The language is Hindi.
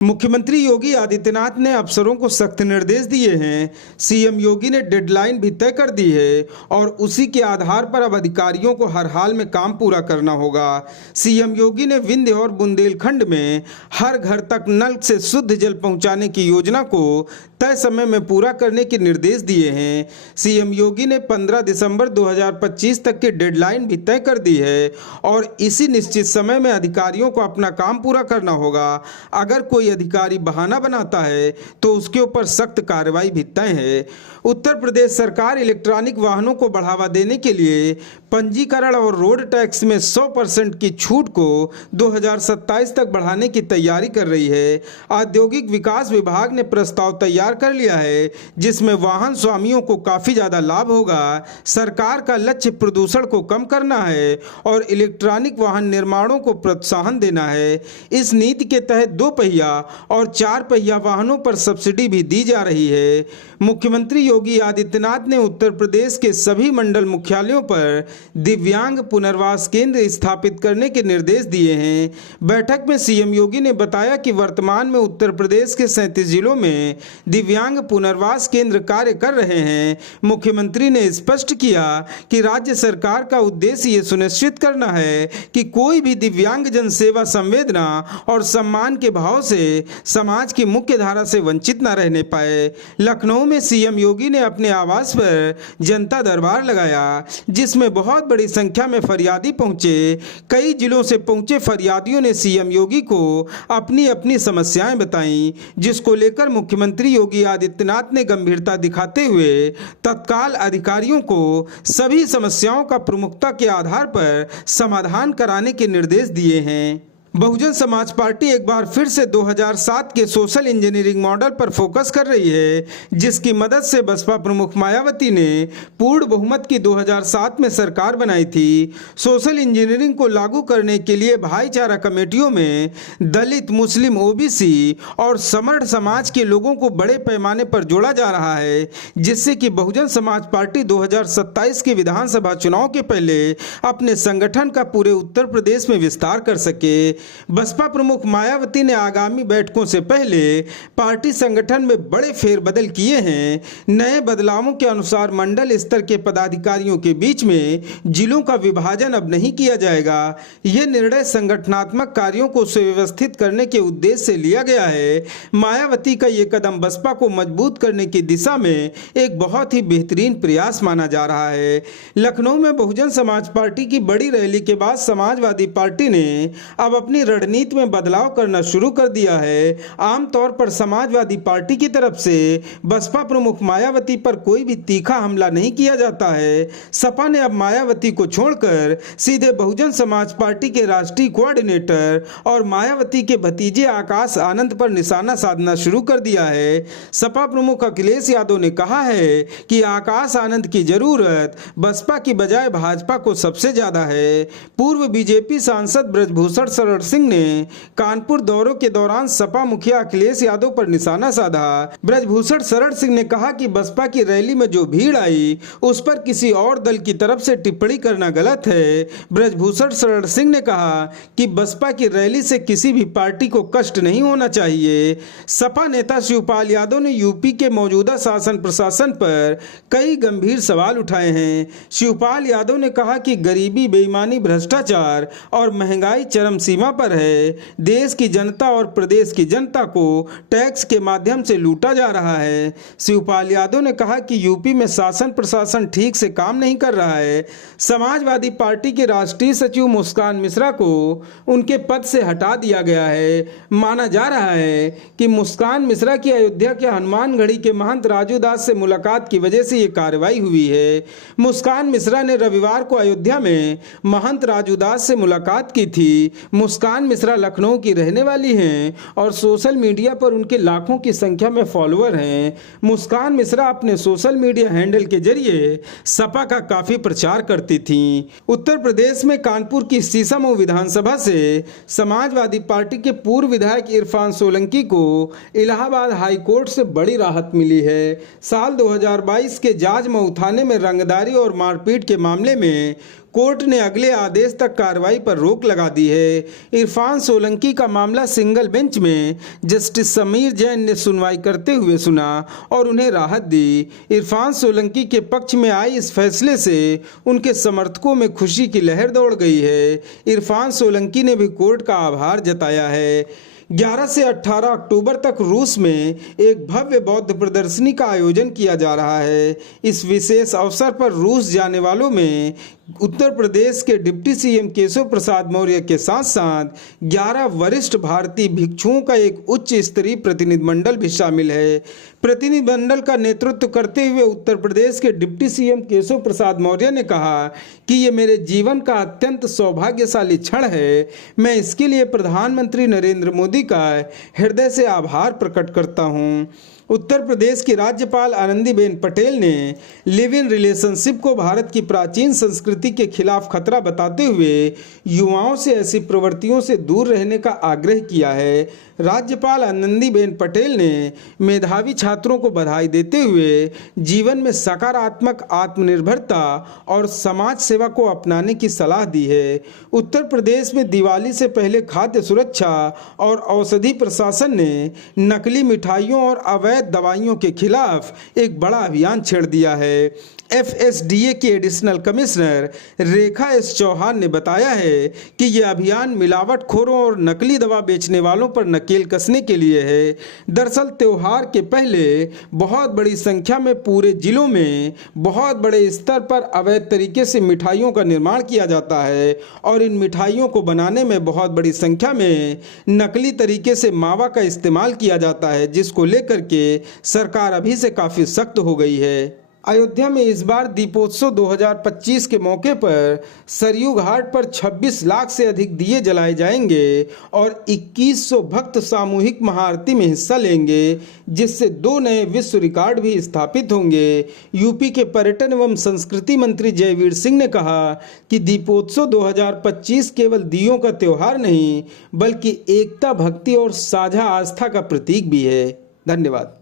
मुख्यमंत्री योगी आदित्यनाथ ने अफसरों को सख्त निर्देश दिए हैं। सीएम योगी ने डेडलाइन भी तय कर दी है और उसी के आधार पर अब अधिकारियों को हर हाल में काम पूरा करना होगा। सीएम योगी ने विंध्य और बुंदेलखंड में हर घर तक नल से शुद्ध जल पहुंचाने की योजना को तय समय में पूरा करने के निर्देश दिए हैं। सीएम योगी ने 15 दिसंबर 2025 तक की डेडलाइन भी तय कर दी है और इसी निश्चित समय में अधिकारियों को अपना काम पूरा करना होगा। अगर कोई अधिकारी बहाना बनाता है तो उसके ऊपर सख्त कार्रवाई भी तय है। उत्तर प्रदेश सरकार इलेक्ट्रॉनिक वाहनों को बढ़ावा देने के लिए पंजीकरण और रोड टैक्स में 100% की छूट को 2027 तक बढ़ाने की तैयारी कर रही है। औद्योगिक विकास विभाग ने प्रस्ताव तैयार कर लिया है जिसमें वाहन स्वामियों को काफ़ी ज़्यादा लाभ होगा। सरकार का लक्ष्य प्रदूषण को कम करना है और इलेक्ट्रॉनिक वाहन निर्माणों को प्रोत्साहन देना है। इस नीति के तहत 2 पहिया और 4 पहिया वाहनों पर सब्सिडी भी दी जा रही है। मुख्यमंत्री योगी आदित्यनाथ ने उत्तर प्रदेश के सभी मंडल मुख्यालयों पर दिव्यांग पुनर्वास केंद्र स्थापित करने के निर्देश दिए हैं। बैठक में सीएम योगी ने बताया कि वर्तमान में उत्तर प्रदेश के 37 जिलों में दिव्यांग पुनर्वास केंद्र कार्य कर रहे हैं। मुख्यमंत्री ने स्पष्ट किया कि राज्य सरकार का उद्देश्य ये सुनिश्चित करना है कि कोई भी दिव्यांग जन सेवा संवेदना और सम्मान के भाव से समाज की मुख्य धारा से वंचित न रहने पाए। लखनऊ में सीएम योगी ने अपने आवास पर जनता दरबार लगाया जिसमें बहुत बड़ी संख्या में फरियादी पहुंचे। कई जिलों से पहुंचे फरियादियों ने सीएम योगी को अपनी अपनी समस्याएं बताईं, जिसको लेकर मुख्यमंत्री योगी आदित्यनाथ ने गंभीरता दिखाते हुए तत्काल अधिकारियों को सभी समस्याओं का प्रमुखता के आधार पर समाधान कराने के निर्देश दिए हैं। बहुजन समाज पार्टी एक बार फिर से 2007 के सोशल इंजीनियरिंग मॉडल पर फोकस कर रही है, जिसकी मदद से बसपा प्रमुख मायावती ने पूर्ण बहुमत की 2007 में सरकार बनाई थी। सोशल इंजीनियरिंग को लागू करने के लिए भाईचारा कमेटियों में दलित, मुस्लिम, ओबीसी और समर्थ समाज के लोगों को बड़े पैमाने पर जोड़ा जा रहा है, जिससे कि बहुजन समाज पार्टी 2027 के विधानसभा चुनाव के पहले अपने संगठन का पूरे उत्तर प्रदेश में विस्तार कर सके। बसपा प्रमुख मायावती ने आगामी बैठकों से पहले पार्टी संगठन में बड़े फेरबदल किए हैं। नए बदलावों के अनुसार मंडल स्तर के पदाधिकारियों के बीच में जिलों का विभाजन अब नहीं किया जाएगा। यह निर्णय संगठनात्मक कार्यों को सुव्यवस्थित करने के उद्देश्य से लिया गया है। मायावती का यह कदम बसपा को मजबूत करने की दिशा में एक बहुत ही बेहतरीन प्रयास माना जा रहा है। लखनऊ में बहुजन समाज पार्टी की बड़ी रैली के बाद समाजवादी पार्टी ने अब अपनी रणनीति में बदलाव करना शुरू कर दिया है। आमतौर पर समाजवादी पार्टी की तरफ से बसपा प्रमुख मायावती पर कोई भी तीखा हमला नहीं किया जाता है। सपा ने अब मायावती को छोड़कर सीधे बहुजन समाज पार्टी के राष्ट्रीय कोऑर्डिनेटर और मायावती के भतीजे आकाश आनंद पर निशाना साधना शुरू कर दिया है। सपा प्रमुख अखिलेश यादव ने कहा है कि आकाश आनंद की जरूरत बसपा की बजाय भाजपा को सबसे ज्यादा है। पूर्व बीजेपी सांसद ब्रजभूषण शरण सिंह ने कानपुर दौरे के दौरान सपा मुखिया अखिलेश यादव पर निशाना साधा। ब्रजभूषण शरण सिंह ने कहा कि बसपा की रैली में जो भीड़ आई उस पर किसी और दल की तरफ से टिप्पणी करना गलत है। ब्रजभूषण शरण सिंह ने कहा कि बसपा की रैली से किसी भी पार्टी को कष्ट नहीं होना चाहिए। सपा नेता शिवपाल यादव ने यूपी के मौजूदा शासन प्रशासन पर कई गंभीर सवाल उठाए हैं। शिवपाल यादव ने कहा कि गरीबी, बेईमानी, भ्रष्टाचार और महंगाई चरम सीमा पर है। देश की जनता और प्रदेश की जनता को टैक्स के माध्यम से लूटा जा रहा है। शिवपाल यादव ने कहा कि यूपी में शासन प्रशासन ठीक से काम नहीं कर रहा है। समाजवादी पार्टी के राष्ट्रीय सचिव मुस्कान मिश्रा को उनके पद से हटा दिया गया है। माना जा रहा है कि मुस्कान मिश्रा की अयोध्या के हनुमानगढ़ी के महंत राजू दास से मुलाकात की वजह से ये कार्रवाई हुई है। मुस्कान मिश्रा ने रविवार को अयोध्या में महंत राजू दास से मुलाकात की थी। मुस्कान मिश्रा लखनऊ की रहने वाली हैं और सोशल मीडिया पर उनके लाखों की संख्या में फॉलोअर हैं। मुस्कान मिश्रा अपने सोशल मीडिया हैंडल के जरिए सपा का काफी प्रचार करती थीं। उत्तर प्रदेश में कानपुर की शीशमऊ विधानसभा से समाजवादी पार्टी के पूर्व विधायक इरफान सोलंकी को इलाहाबाद हाई कोर्ट से बड़ी राहत मिली है। साल 2022 के जाज मऊ थाने में रंगदारी और मारपीट के मामले में कोर्ट ने अगले आदेश तक कार्रवाई पर रोक लगा दी है। इरफान सोलंकी का मामला सिंगल बेंच में जस्टिस समीर जैन ने सुनवाई करते हुए सुना और उन्हें राहत दी। इरफान सोलंकी के पक्ष में आई इस फैसले से उनके समर्थकों में खुशी की लहर दौड़ गई है। इरफान सोलंकी ने भी कोर्ट का आभार जताया है। 11 से 18 अक्टूबर तक रूस में एक भव्य बौद्ध प्रदर्शनी का आयोजन किया जा रहा है। इस विशेष अवसर पर रूस जाने वालों में उत्तर प्रदेश के डिप्टी सीएम केशव प्रसाद मौर्य के साथ साथ 11 वरिष्ठ भारतीय भिक्षुओं का एक उच्च स्तरीय प्रतिनिधिमंडल भी शामिल है। प्रतिनिधिमंडल का नेतृत्व करते हुए उत्तर प्रदेश के डिप्टी सीएम केशव प्रसाद मौर्य ने कहा कि ये मेरे जीवन का अत्यंत सौभाग्यशाली क्षण है। मैं इसके लिए प्रधानमंत्री नरेंद्र मोदी का हृदय से आभार प्रकट करता हूँ। उत्तर प्रदेश की राज्यपाल आनंदीबेन पटेल ने लिव इन रिलेशनशिप को भारत की प्राचीन संस्कृति के खिलाफ खतरा बताते हुए युवाओं से ऐसी प्रवृत्तियों से दूर रहने का आग्रह किया है। राज्यपाल आनंदीबेन पटेल ने मेधावी छात्रों को बधाई देते हुए जीवन में सकारात्मक आत्मनिर्भरता और समाज सेवा को अपनाने की सलाह दी है। उत्तर प्रदेश में दिवाली से पहले खाद्य सुरक्षा और औषधि प्रशासन ने नकली मिठाइयों और अवैध दवाइयों के खिलाफ एक बड़ा अभियान छेड़ दिया है। एफएसडीए की एडिशनल कमिश्नर रेखा एस चौहान ने बताया है कि यह अभियान मिलावटखोरों और नकली दवा बेचने वालों पर नकेल कसने के लिए है। दरअसल त्योहार के पहले बहुत बड़ी संख्या में पूरे जिलों में बहुत बड़े स्तर पर अवैध तरीके से मिठाइयों का निर्माण किया जाता है और इन मिठाइयों को बनाने में बहुत बड़ी संख्या में नकली तरीके से मावा का इस्तेमाल किया जाता है, जिसको लेकर के सरकार अभी से काफ़ी सख्त हो गई है। अयोध्या में इस बार दीपोत्सव 2025 के मौके पर सरयू घाट पर 26 लाख से अधिक दिए जलाए जाएंगे और 2100 भक्त सामूहिक महाआरती में हिस्सा लेंगे, जिससे 2 नए विश्व रिकॉर्ड भी स्थापित होंगे। यूपी के पर्यटन एवं संस्कृति मंत्री जयवीर सिंह ने कहा कि दीपोत्सव 2025 केवल दियों का त्यौहार नहीं बल्कि एकता, भक्ति और साझा आस्था का प्रतीक भी है। धन्यवाद।